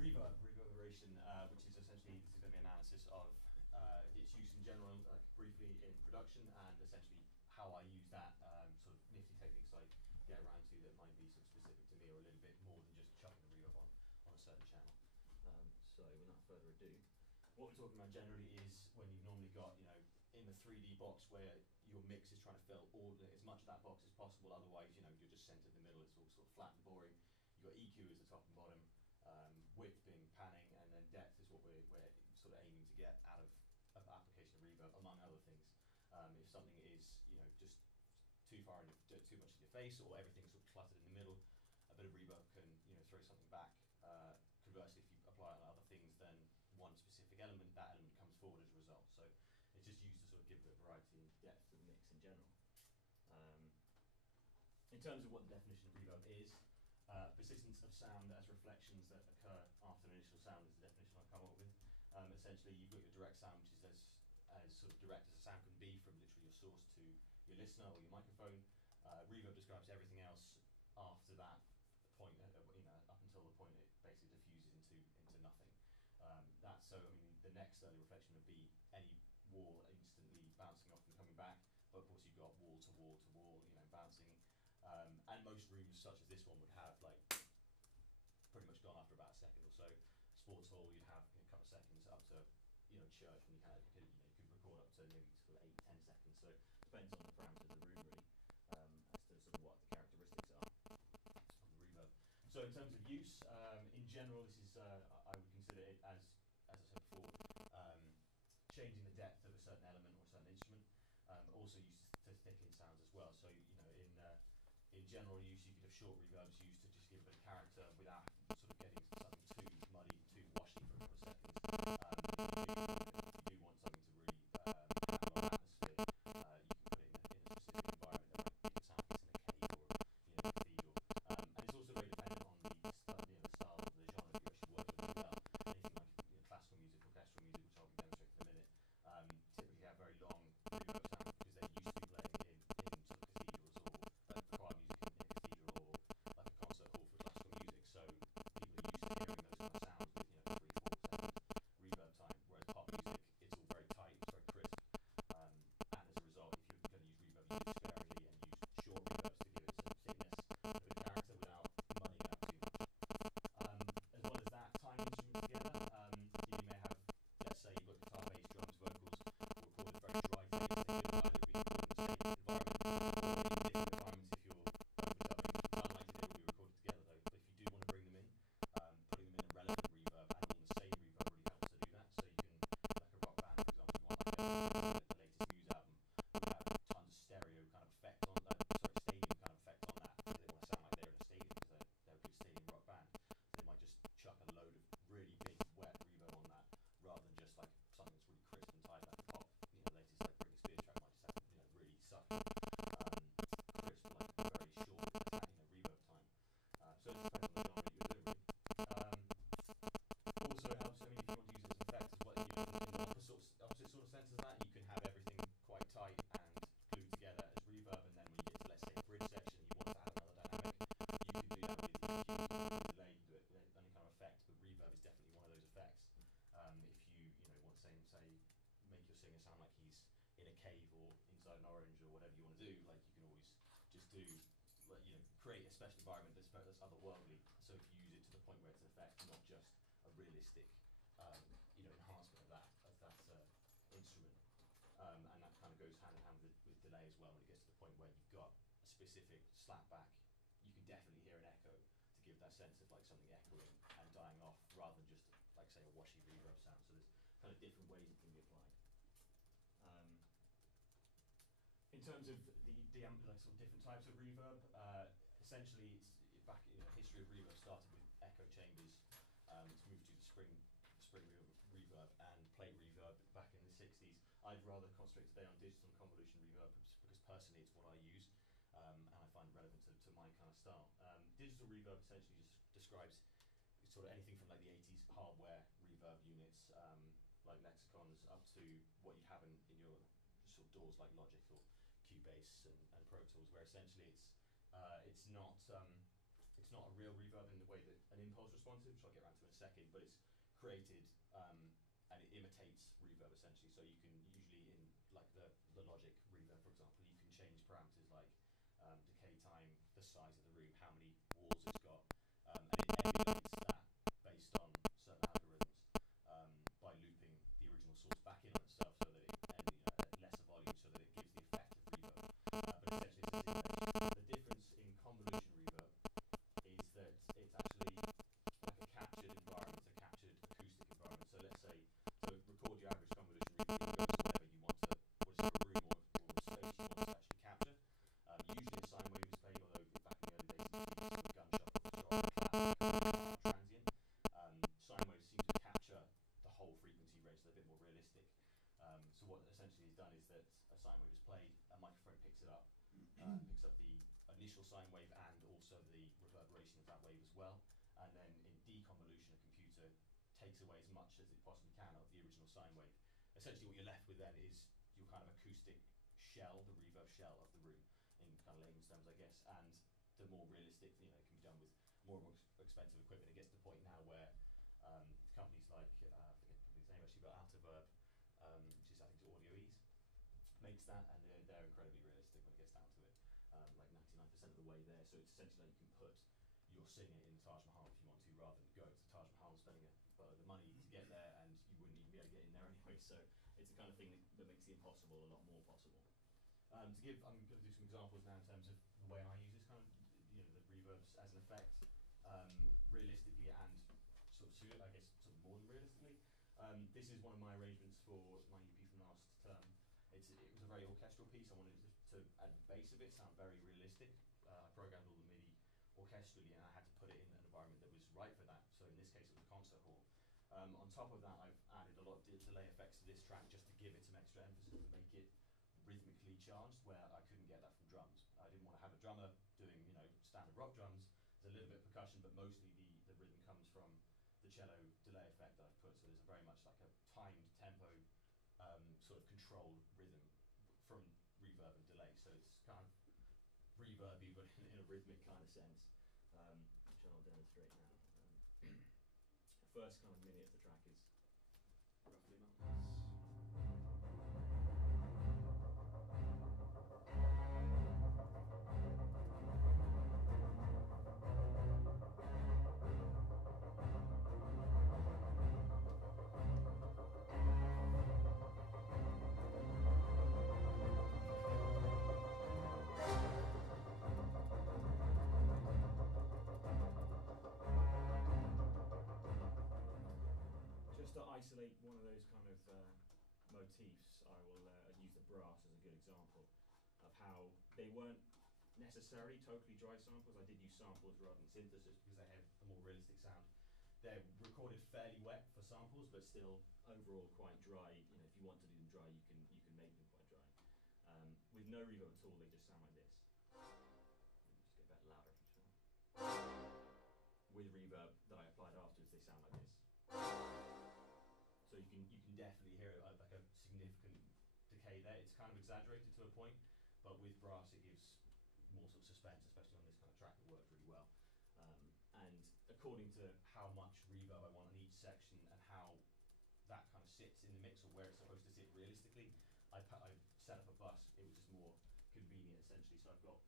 Reverberation, which is essentially, this is going to be analysis of its use in general, like briefly in production, and essentially how I use that sort of nifty techniques I get around to that might be sort of specific to me, or a little bit more than just chucking the reverb on a certain channel. So without further ado, what we're talking about generally is when you've normally got, you know, in the 3D box where your mix is trying to fill all as much of that box as possible, otherwise, you know, you're just centered in the middle, it's all sort of flat and boring. You've got EQ as the top and bottom, width being panning, and then depth is what we're sort of aiming to get out of application of reverb, among other things. If something is, you know, just too far too much in your face, or everything's sort of cluttered in the middle, a bit of reverb can, you know, throw something back. Conversely, if you apply it on other things, then one specific element, that element comes forward as a result. So it's just used to sort of give a bit of variety and depth to the mix in general. In terms of what the definition of reverb is, persistence of sound as reflections that occur after an initial sound is the definition I've come up with. Essentially, you've got your direct sound, which is as sort of direct as a sound can be from literally your source to your listener or your microphone. Reverb describes everything else after that point, you know, up until the point it basically diffuses into nothing. So, I mean, the next early reflection would be any wall instantly bouncing off and coming back, but of course you've got wall to wall to wall, you know, bouncing. And most rooms, such as this one, would have like pretty much gone after about a second or so. Sports hall, you'd have a couple of seconds, up to, you know, church, when you could record up to maybe sort of 8-10 seconds. So it depends on the parameters of the room, really, as to sort of what the characteristics are of the reverb. So in terms of use, in general, this is I would consider it as I said before, changing the depth of a certain element or a certain instrument. Also used to thicken sounds as well. So, you know, in general use, you could have short reverbs used to just give a bit of character without sort of getting something too muddy, too washy for a couple of seconds. If you do want something to really have a lot of atmosphere, you can put it in a specific environment that might make it sound like it's in a cave or, you know, a cathedral. And it's also very dependent on the style of the genre that you're actually working with as well. Anything like, you know, classical music, orchestral music, which I'll demonstrate in a minute, typically have very long reverb sounds because they're used to be playing in sort of cathedrals, or choir music in a cathedral, or like a concert hall for classical music. So people are used to hearing those kind of sounds with, you know, 3-4 seconds reverb time. Whereas pop music, it's all very tight, it's very crisp, and as a result, if you're going to use reverb, you use it sparingly and use short reverbs to give it some thickness, a bit of character without muddying it up too much. As well as that, tying instruments together, you may have, let's say you've got guitar, bass, drums, vocals, recorded very dry things. They could either be recorded in the same environment or in different environments if you're overdubbing. It's unlikely they will be recorded together though, but if you do want to bring them in, putting them in a relevant reverb and on the same reverb really helps to do that. So you can, like a rock band for example, you want like the latest Muse album, would have tons of stereo kind of effect on that, stadium kind of effect on that. So they want to sound like they're in a stadium because they're a good stadium rock band. So they might just chuck a load of really big wet reverb on that, rather than just like something that's really crisp and tight, like the pop, you know, latest like Britney Spears track might just have, you know, really sucky, crisp, like very short, you know, reverb time. So it just depends on the genre you're doing. Also it helps, I mean, if you want to use it as an effect as well, you know, in the opposite sort of sense as that, you can have everything quite tight and glued together as reverb, and then when you get to, let's say, a bridge section, you want to add another dynamic, you can do that with EQ, with delay, you can do it with any kind of effect, but reverb is definitely one of those effects. If you know, want to say make your singer sound like he's in a cave or inside an orange or whatever you want to do, like you can always just do, like, you know, create a special environment that's otherworldly. So if you use it to the point where it's an effect, not just a realistic, you know, enhancement of that instrument, and that kind of goes hand in hand with delay as well. When it gets to the point where you've got a specific slap back, you can definitely hear an echo to give that sense of like something echoing and dying off, rather than just like say a washy reverb sound. So there's kind of different ways it can be applied. In terms of the like sort of different types of reverb, essentially it's back in the history of reverb started with echo chambers. It's moved to the spring reverb and plate reverb back in the 60s. I'd rather concentrate today on digital and convolution reverb because personally it's what I use. And I find it relevant to my kind of style. Digital reverb essentially just describes sort of anything from like the 80s hardware reverb units, like lexicons, up to what you have in your sort of DAWs like Logic or Cubase and Pro Tools, where essentially it's it's not a real reverb in the way that an impulse responsive, which I'll get around to in a second, but it's created and it imitates reverb essentially. So you can usually in like the logic reverb, for example, you can change parameters like decay time, the size of the room, how many walls it's got, and it emulates that based on certain algorithms by looping the original source back in on itself so that it at lesser volume so that it gives the effect of reverb. But essentially it's a simulation. The difference in convolution reverb is that it's actually like a captured environment, a captured acoustic environment. So let's say, to record your average convolution reverb, you go to whatever you want to, what is it, a room or space you want to actually capture. Usually a sine wave is played, although back in the early days it used to be gunshot or transient. Sine waves seem to capture the whole frequency range, so they're a bit more realistic. So what essentially is done is that a sine wave is played, a microphone picks it up, picks up the initial sine wave and also the reverberation of that wave as well. And then in deconvolution, a computer takes away as much as it possibly can of the original sine wave. Essentially what you're left with then is your kind of acoustic shell, the reverb shell of the room, in kind of layman's terms, I guess. And the more realistic, it can be done with more expensive equipment. It gets to the point now where companies like, I forget the company's name actually, but Altiverb, which is I think Audio Ease, makes that, and they're incredibly realistic when it gets down to it, like 99% of the way there. So it's essentially like you can put your singer in the Taj Mahal if you want to, rather than go to the Taj Mahal and spending the money to get there, and you wouldn't even be able to get in there anyway. So it's the kind of thing that makes the impossible a lot more possible. I'm going to do some examples now in terms of the way I use this kind of, the reverbs as an effect, realistically and sort of I guess sort of more than realistically. This is one of my arrangements for my EP from last term. It was a very orchestral piece. I wanted to at the base of it sound very realistic. I programmed all the MIDI orchestrally, and I had to put it in an environment that was right for that. So in this case, it was a concert hall. On top of that, I've added a lot of delay effects to this track just to give it some extra emphasis, to make it rhythmically charged, where I couldn't get that from drums. I didn't want to have a drummer doing, standard rock drums. There's a little bit of percussion, but mostly the rhythm comes from the cello delay effect that I've put. So there's a very much like a timed tempo, sort of controlled rhythm from reverb and delay. So it's kind of reverby, but in a rhythmic kind of sense, which I'll demonstrate now. First kind of minute of the track is roughly about this. Just to isolate one of those kind of motifs, I will use the brass as a good example of how they weren't necessarily totally dry samples. I did use samples rather than synthesis because they have a more realistic sound. They're recorded fairly wet for samples, but still overall quite dry. If you want to do them dry, you can make them quite dry. With no reverb at all, they just sound like this. Let me just get that louder if you want. With reverb that I applied afterwards, they sound like this. So you can definitely hear it, like a significant decay there. It's kind of exaggerated to a point, but with brass it gives more sort of suspense, especially on this kind of track. It worked really well. And according to how much reverb I want on each section and how that kind of sits in the mix, or where it's supposed to sit realistically, I set up a bus. It was just more convenient essentially. So I've got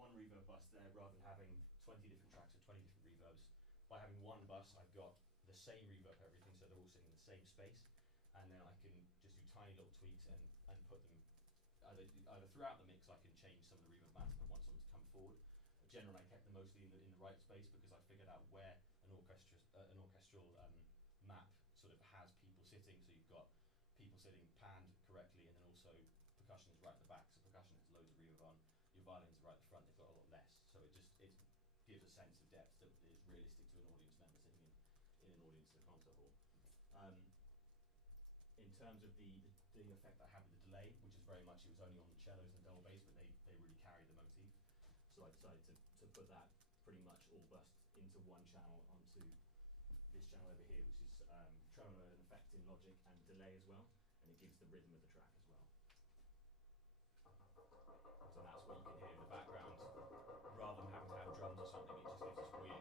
one reverb bus there rather than having 20 different tracks with 20 different reverbs. By having one bus, I've got the same reverb for everything, so they're all sitting in the same space, and then I can just do tiny little tweaks and put them either throughout the mix. I can change some of the reverb bands if I want someone to come forward. Generally, I kept them mostly in the right space because I figured out where an orchestral map sort of has people sitting. So you've got people sitting panned correctly, and then also percussion is right at the back. So percussion has loads of reverb on. Your violins are right at the front; they've got a lot less. So it gives a sense of depth that is realistic to an audience member sitting in an audience at a concert hall. In terms of the effect I have with the delay, which is very much, it was only on the cellos and double bass, but they really carry the motif. So I decided to put that pretty much all bust into one channel onto this channel over here, which is tremolo and effect in Logic and delay as well, and it gives the rhythm of the track as well. So that's what you can hear in the background. Rather than having to have drums or something, it just gives this weird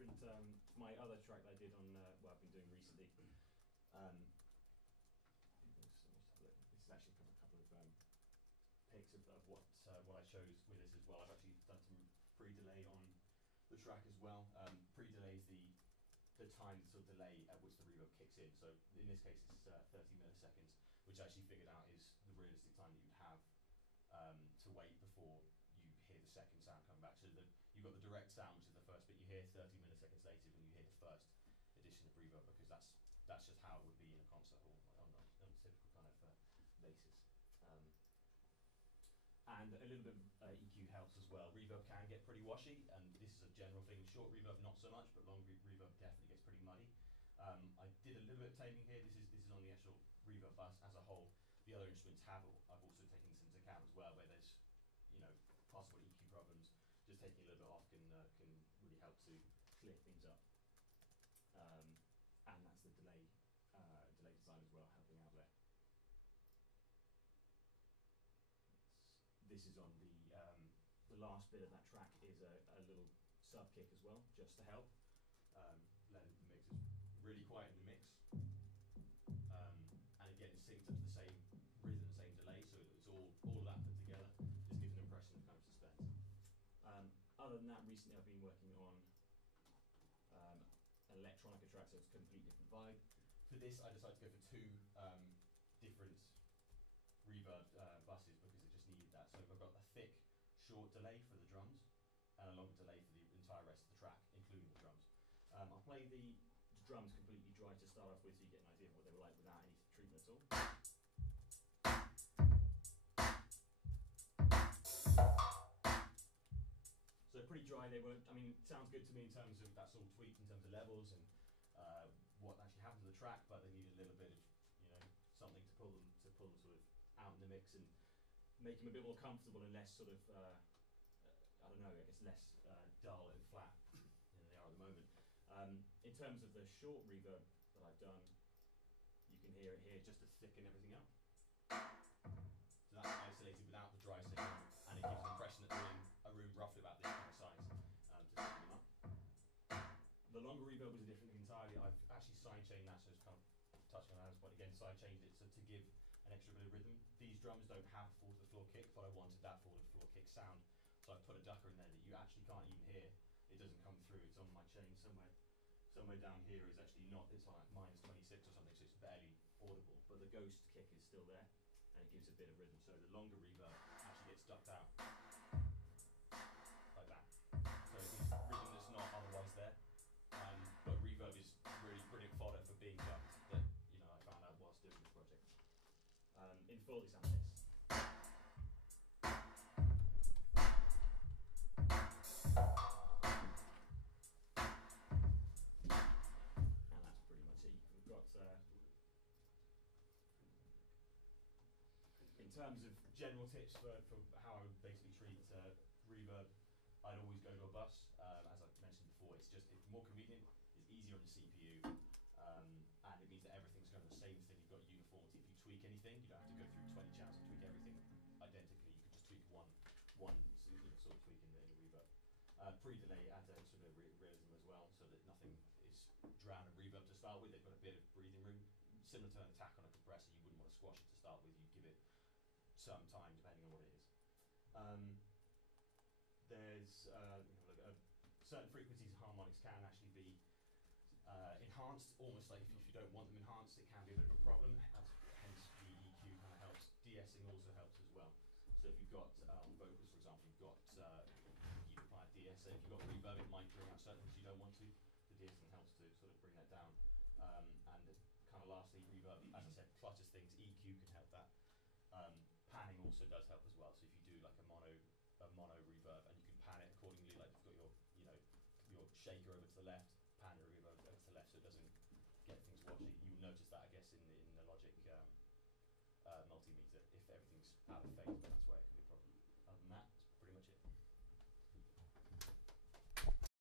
different, my other track that I did on, well, I've been doing recently. This is actually a couple of pics of what I chose with this as well. I've actually done some pre-delay on the track as well. Pre-delay is the time sort of delay at which the reverb kicks in. So in this case, it's 30 milliseconds, which I actually figured out is the realistic time that you'd have to wait before you hear the second sound coming back. So you've got the direct sound, which is the first bit you hear, 30 milliseconds later when you hear the first addition of reverb, because that's just how it would be in a concert hall on a typical kind of basis. And a little bit of EQ helps as well. Reverb can get pretty washy, and this is a general thing. Short reverb not so much, but long reverb definitely gets pretty muddy. I did a little bit of taming here. This is on the actual reverb bus as a whole. The other instruments I've also taken this into account as well, where there's possible EQ problems. Just taking a little bit off can really help to clear things up. And that's the delay design as well, helping out there. This is on the last bit of that track is a little sub kick as well, just to help. The mix is really quiet in the mix, and again synced up to the same rhythm, same delay, so it's all of that put together. Just gives an impression of kind of suspense. Other than that, recently I've been working on an electronica track, so it's a completely different vibe. For this, I decided to go for two different reverb buses because it just needed that. So I've got a thick, short delay for the drums and a longer delay for the entire rest of the track, including the drums. I'll play the drums completely dry to start off with, so you get an idea of what they were like without any treatment at all. So pretty dry they were. I mean, it sounds good to me in terms of that's all tweaked in terms of levels and what actually happened to the track, but they needed a little bit of something to pull them sort of out in the mix and make them a bit more comfortable and less sort of I don't know, I guess less dull and flat than they are at the moment. In terms of the short reverb that I've done, you can hear it here just to thicken everything up. So that's isolated without the dry signal, and it gives the impression that they're in a room roughly about this kind of size to thicken them up. The longer reverb was a different thing entirely. I've actually sidechained that, so it's kind of touching on Adam's point again, sidechained it to give an extra bit of rhythm. These drums don't have a fall to the floor kick, but I wanted that fall to the floor kick sound. So I put a ducker in there that you actually can't even hear. It doesn't come through, it's on my chain somewhere. Somewhere down here is actually not, it's on like -26 or something, so it's barely audible. But the ghost kick is still there, and it gives a bit of rhythm. So the longer reverb actually gets ducked out like that. So it gives rhythm that's not otherwise there. But reverb is really brilliant fodder for being ducked that I found out whilst doing this project. In full, it sounds this. And that's pretty much it. We've got in terms of general tips for how I would basically treat reverb, I'd always go to a bus. As I've mentioned before, it's more convenient, it's easier on the CPU, and it means that everything's kind of the same thing. You've got uniformity. If you tweak anything, you don't have to go through 20 channels and tweak everything identically. You can just tweak one sort of tweak in the reverb. Pre-delay adds a sort of realism as well, so that nothing is drowned in reverb to start with. They've got a bit of breathing room. Similar to an attack on a compressor, you wouldn't want to squash it to start with. You'd give it some time depending on what it is. There's certain frequencies and harmonics can actually be enhanced, almost like if you don't want them enhanced, it can be a bit of a problem. Hence the EQ kind of helps. De-essing also helps as well. So if you've got on vocals, for example, you apply a de-essing. If you've got reverb, it might bring out certain things you don't want to. The de-essing helps to sort of bring that down. And kind of lastly, reverb, as I said, clutters things. EQ can help that. Panning also does help as well. So if you do like a mono reverb, and you can pan it accordingly, like you've got your shaker over to the left, pan your reverb over to the left, so it doesn't get things washy. You'll notice that, I guess, in the Logic multimeter, if everything's out of phase.